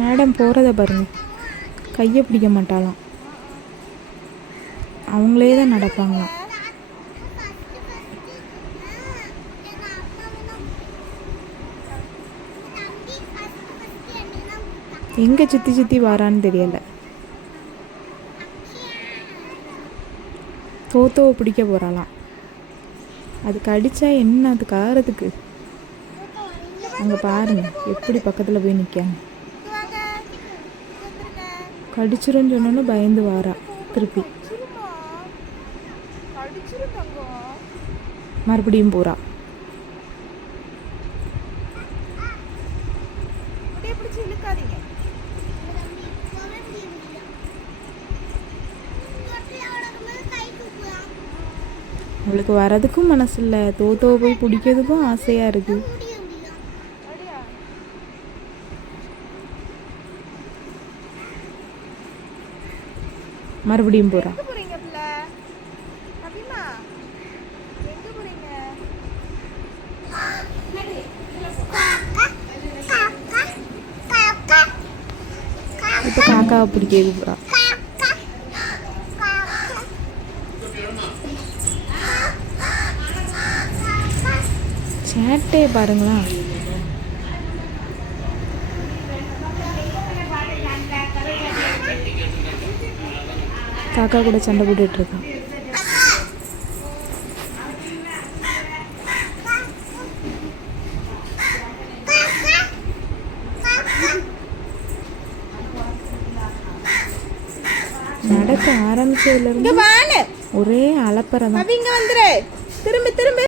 Madam போகிறத பாருங்க. கையை பிடிக்க மாட்டாளாம். அவங்களே தான் நடப்பாங்களாம். எங்கே சுற்றி சுற்றி வாரான்னு தெரியலை. தோத்தோவை பிடிக்க போகிறாளாம் அது கடிச்சா என்ன அது காரத்துக்கு? அங்கே பாருங்க எப்படி பக்கத்தில் போய் நிற்காங்க கடிச்சிருன்னு சொன்னோன்னு பயந்து வாரா திருப்பி. மறுபடியும் போகிறா அவளுக்கு வரதுக்கும் மனசு இல்லை தோத்தோவை போய் பிடிக்கிறதுக்கும் ஆசையாக இருக்குது மறுபடியும் போகிறா எங்க போறீங்க பிள்ளை? அபிமா எங்க போறீங்க? இப்போ காக்காவை பிடிக்கிறது போகிறா சேட்டையை பாருங்களா காக்கா கூட சண்டை போட்டுட்டு இருக்கான். நடக்க ஆரம்பிச்சதுல இருந்து ஒரே அலப்பறை தான். திரும்பி திரும்பி.